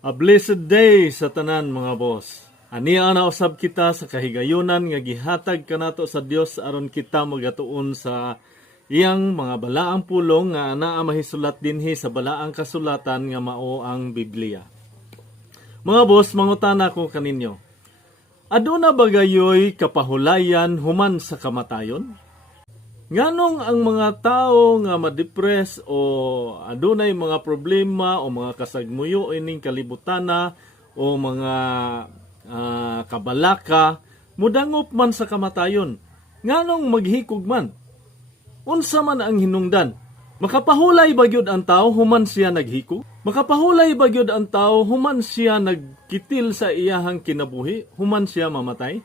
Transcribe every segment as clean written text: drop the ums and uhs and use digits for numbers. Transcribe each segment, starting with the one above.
A blessed day sa tanan mga boss. Ania na usab kita sa kahigayunan nga gihatag kanato sa Dios aron kita magatuon sa iyang mga balaang pulong nga anaa mahisulat dinhi sa balaang kasulatan nga mao ang Biblia. Mga boss, mangutana ko kaninyo. Aduna bagayoy kapahulayan human sa kamatayon? Nganong ang mga tao nga ma-depress o adunay mga problema o mga kasagmuyo ining kalibutana o mga kabalaka mudangop man sa kamatayon? Nganong maghikog man? Unsa man ang hinungdan? Makapahulay ba gyud ang tao human siya naghikog? Makapahulay ba gyud ang tao human siya nagkitil sa iyahang kinabuhi human siya mamatay?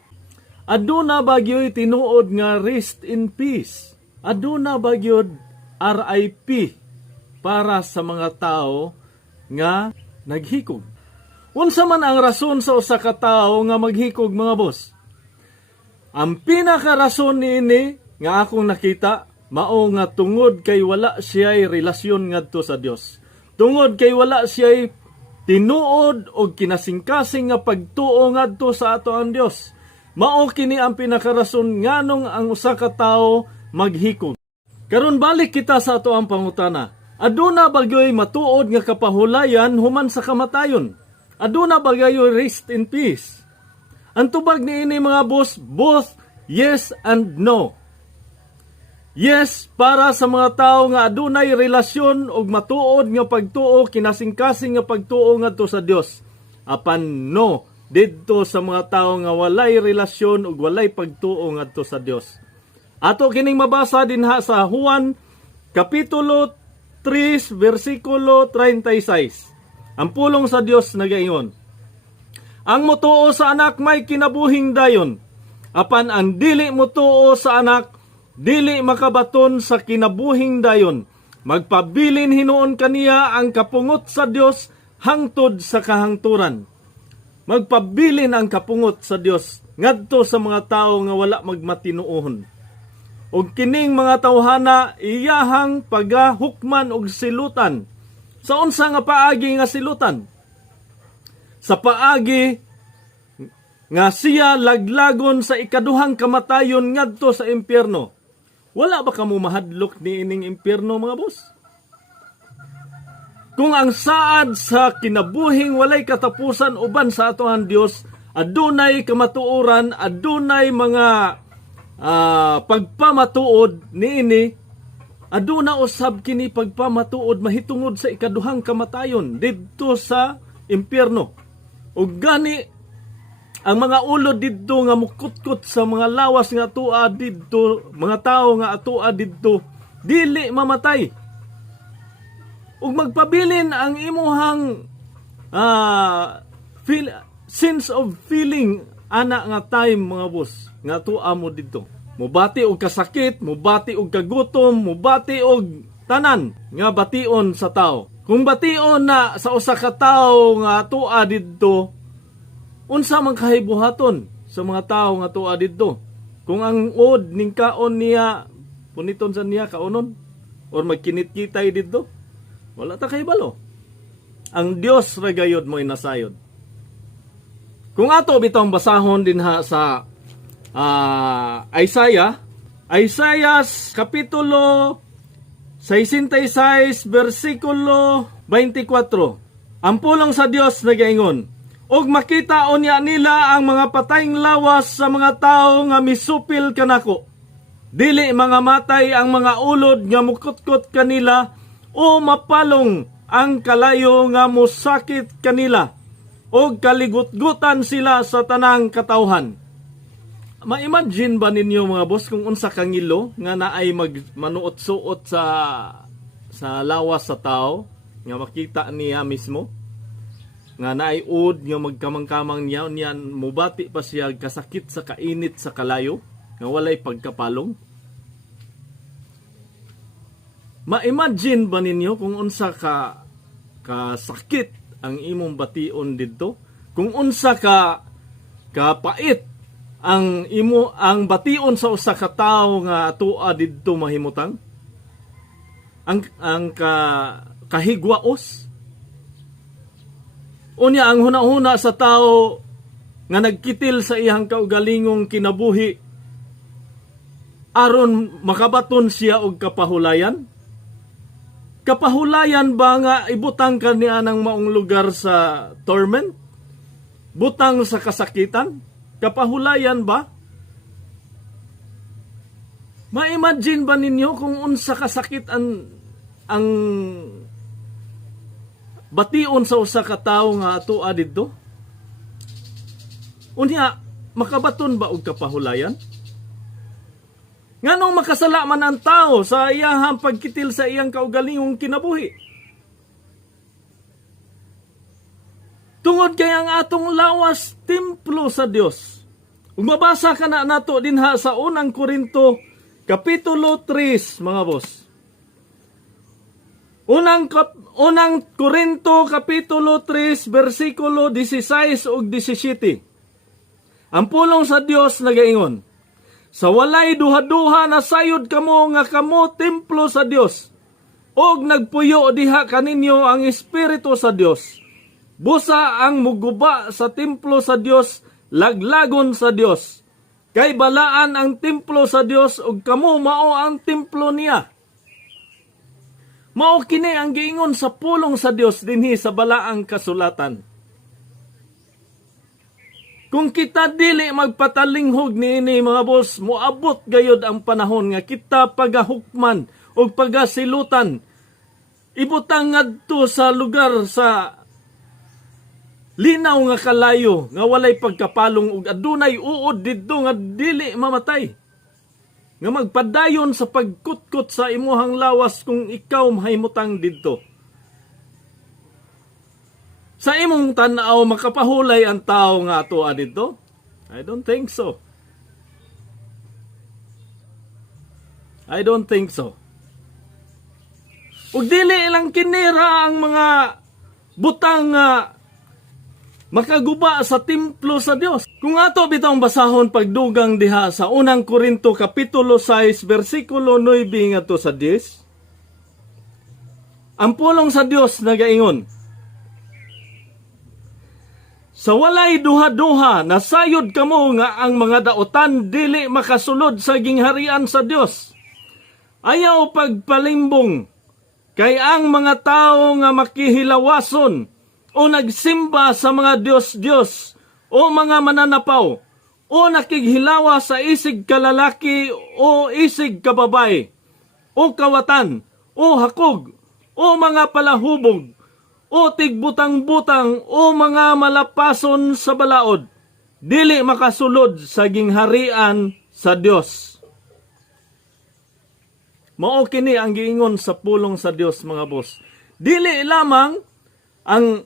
Aduna ba gyud tinuod nga rest in peace? Aduna ba gyud RIP para sa mga tao nga naghikog? Unsa man ang rason sa usa ka tawo nga maghikog mga boss? Ang pinaka-rason niini nga akong nakita mao nga tungod kay wala siya'y relasyon ngadto sa Dios. Tungod kay wala siya'y tinuod o kinasingkasing nga pagtuo ngadto sa ato ang Dios. Mao kini ang pinaka-rason nganong ang usa ka tawo maghikog. Karon balik kita sa ato ang pangutana. Aduna bagyoy matuod nga kapahulayan human sa kamatayon? Aduna bagyoy rest in peace? Ang tubag niini mga boss, both yes and no. Yes, para sa mga tao nga adunay relasyon og matuod nga pagtuo kinasingkasing nga pagtuo ngadto sa Dios. Apan no didto sa mga tao nga walay relasyon ug walay pagtuo ngadto sa Dios. Ato kining mabasa dinha sa Juan kapitulo 3 versikulo 36. Ang pulong sa Dios nagaingon, ang motuo sa anak may kinabuhing dayon, apan ang dili motuo sa anak dili makabaton sa kinabuhing dayon. Magpabilin hinuon kaniya ang kapungot sa Dios hangtod sa kahangturan. Magpabilin ang kapungot sa Dios ngadto sa mga tao nga wala magmatinuohon. Og kining mga tawhana iyahang pagahukman og silutan. Sa unsa nga paagi nga silutan? Sa paagi nga siya laglagon sa ikaduhang kamatayon ngadto sa impyerno. Wala ba kamo mahadlok ni ining impyerno mga boss? Kung ang saad sa kinabuhing walay katapusan uban sa atohan Dios, adunay kamatuoran, adunay mga pagpamatuod niini, aduna usab kini pagpamatuod mahitungod sa ikaduhang kamatayon didto sa impyerno. Ug gani ang mga ulod didto nga mukutkot sa mga lawas nga atua didto, mga tao nga atua didto dili mamatay. Ug magpabilin ang imuhang sense of feeling ana nga time mga boss nga tuwa mo dito. Mubati og kasakit, mubati og kagutom, mubati og tanan nga bation sa tao. Kung bation na sa usa ka tawo nga tuwa didto, unsa man kahibuhaton sa mga tawo nga tuwa didto? Kung ang od ning kaon niya puniton sa niya kaonon or magkinit-kitay didto, wala ta kahibalo. Ang Dios ra gayud mo inasayod. Kung ato bitong basahon dinha sa Isaiah kapitulo 66 versikulo 24. Ang pulong sa Dios nagaingon, og makita unya nila ang mga patayng lawas sa mga tao nga misupil kanako. Dili mga matay ang mga ulod nga mukutkot kanila o mapalong ang kalayo nga musakit kanila. O kaligut-gutan sila sa tanang katawhan. Ma-imagine ba ninyo mga boss kung unsa kang ilo nga naay manuot-suot sa lawas sa tao nga makita niya mismo? Nga naay ud nga magkamang-kamang niya mubati pa siya kasakit sa kainit sa kalayo nga walay pagkapalong? Ma-imagine ba ninyo kung unsa ka kasakit ang imong bation didto? Kung unsa ka kapait ang bation sa usa ka tawo nga tua didto mahimutang? Ang kahigwaos. Unya ang hunahuna sa tao nga nagkitil sa iyang kaugalingong kinabuhi aron makabaton siya og kapahulayan? Kapahulayan ba nga ibutang kaniya ng maong lugar sa torment? Butang sa kasakitan? Kapahulayan ba? Ma-imagine ba ninyo kung unsa kasakit ang bation sa usa ka tawo nga atoa didto? Unya, makabaton ba og kapahulayan? Nganong makasala man ang tao sa iyahang pagkitil sa iyang kaugalingong kinabuhi? Tungod kay ang atong lawas templo sa Dios. Ug mabasa ka na nato dinha sa unang Korinto kapitulo 3, mga boss. Unang Korinto kapitulo 3 bersikulo 16 ug 17. Ang pulong sa Dios nagaingon, sa walay duha-duha na sayod kamo nga kamo templo sa Dios, og nagpuyo diha kaninyo ang Espiritu sa Dios. Busa ang muguba sa templo sa Dios, laglagon sa Dios. Kay balaan ang templo sa Dios ug kamo mao ang templo niya. Mao kini ang giingon sa pulong sa Dios dinhi sa balaang kasulatan. Kung kita dili magpatalinghog niini mga boss, moabot gayod ang panahon nga kita pagahukman o pagasilutan. Ibutang ngadto sa lugar sa linaw nga kalayo nga walay pagkapalong ug adunay uod didto nga dili mamatay. Nga magpadayon sa pagkutkot sa imuhang lawas kung ikaw mahimutang didto. Sa imong tanaw, makapahulay ang tao nga atoa dito? I don't think so. I don't think so. Ug dili lang kinira ang mga butang makaguba sa templo sa Dios. Kung ato bitong basahon pagdugang diha sa unang Korinto kapitulo 6 bersikulo 9 ngadto sa 10. Ang pulong sa Dios nagaingon, sa walay duha-duha, nasayod kamo nga ang mga daotan dili makasulod sa gingharian sa Dios. Ayaw pagpalimbong, kay ang mga tao nga makihilawason o nagsimba sa mga Diyos-Diyos o mga mananapaw o nakighilawa sa isig kalalaki o isig kababay o kawatan o hakog o mga palahubog o tigbutang-butang o mga malapason sa balaod, dili makasulod sa gingharian sa Dios. Mao kini ang giingon sa pulong sa Dios, mga boss. Dili lamang ang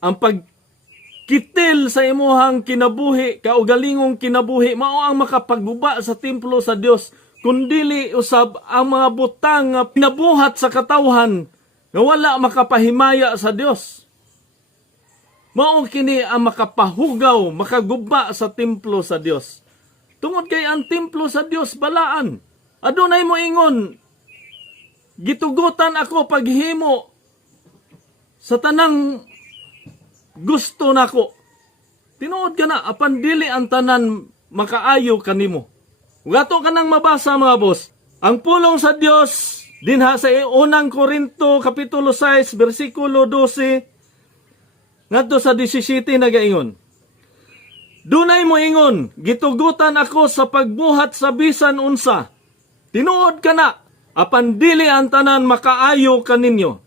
pagkitil sa imuhang kinabuhi, kaugalingong kinabuhi, mao ang makapaguba sa templo sa Dios, kundili usab ang mga butang nga pinabuhat sa katawhan nga wala makapahimaya sa Dios. Mao kini ang makapahugaw, makaguba sa templo sa Dios. Tungod kay ang templo sa Dios balaan. Adunay mo ingon, gitugutan ako paghimo sa tanang gusto nako. Tinuod ka na, apan dili ang tanan makaayo kanimo. Gato ka nang mabasa, mga boss. Ang pulong sa Dios dinha sa unang Korinto kapitulo 6 bersikulo 12 ngadto sa 17 nagaingon, dunay mo ingon, gitugutan ako sa pagbuhat sa bisan unsa. Tinuod ka na, apan dili ang tanan makaayo kaninyo.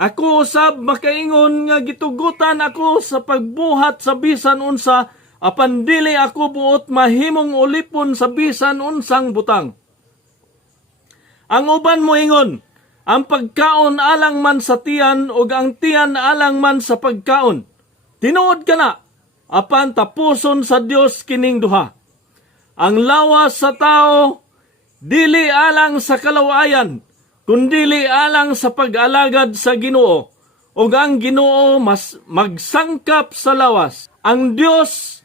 Ako usab makaingon nga gitugutan ako sa pagbuhat sa bisan unsa, apan dili ako buot mahimong ulipon sa bisan unsang butang. Ang uban mo ingon, ang pagkaon alang man sa tiyan o ang tiyan alang man sa pagkaon. Tinuod ka na, apan tapuson sa Dios kining duha. Ang lawas sa tao, dili alang sa kalawayan, kundili alang sa pag-alagad sa Ginoo. O ang Ginoo mas magsangkap sa lawas. Ang Dios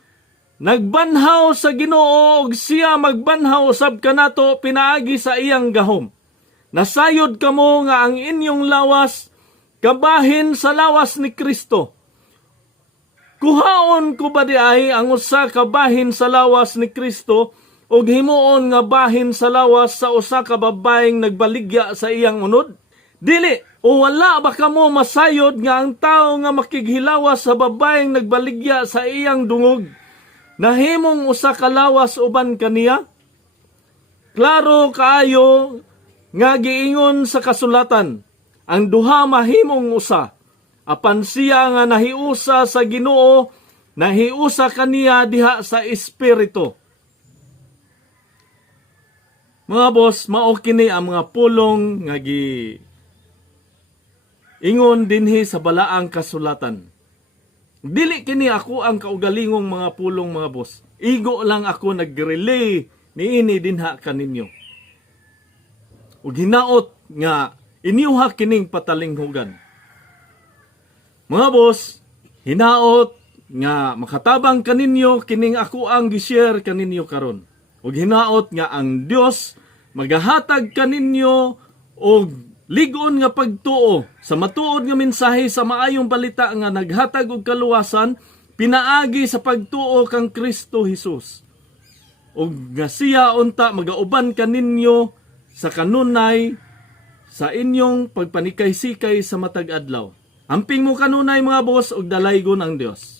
nagbanhaw sa Ginoo ug siya magbanhaw usab kanato pinaagi sa iyang gahom. Nasayod kamo nga ang inyong lawas kabahin sa lawas ni Kristo. Kuhaon ko ba di ay ang usa ka bahin sa lawas ni Kristo o himuon nga bahin sa lawas sa usa ka babaeng nagbaligya sa iyang unod? Dili, o wala ba kamo masayod nga ang tao nga makighilawas sa babaeng nagbaligya sa iyang dungog, nahimong usa ka lawas uban kaniya? Klaro kaayo nga giingon sa kasulatan, ang duha mahimong usa. Apan siya nga nahiusa sa Ginoo, nahiusa kaniya diha sa espiritu. Mga boss, mao kini ang mga pulong nga ingon dinhi sa balaang kasulatan. Dili kini ako ang kaugalingong mga pulong, mga boss. Igo lang ako nag-relay niini dinha kaninyo. Ug hinaot nga inyuha kining patalinghugan. Mga boss, hinaot nga makatabang kaninyo kining ako ang gi-share kaninyo karon. Ug hinaot nga ang Dios magahatag kaninyo og ligon nga pagtuo sa matuod nga mensahe sa maayong balita nga naghatag og kaluwasan pinaagi sa pagtuo kang Kristo Jesus. Ug nga siya unta magauban kaninyo sa kanunay sa inyong pagpanikay-sikay sa matag adlaw. Amping mo kanunay, mga boss, og dalaygon ang Dios.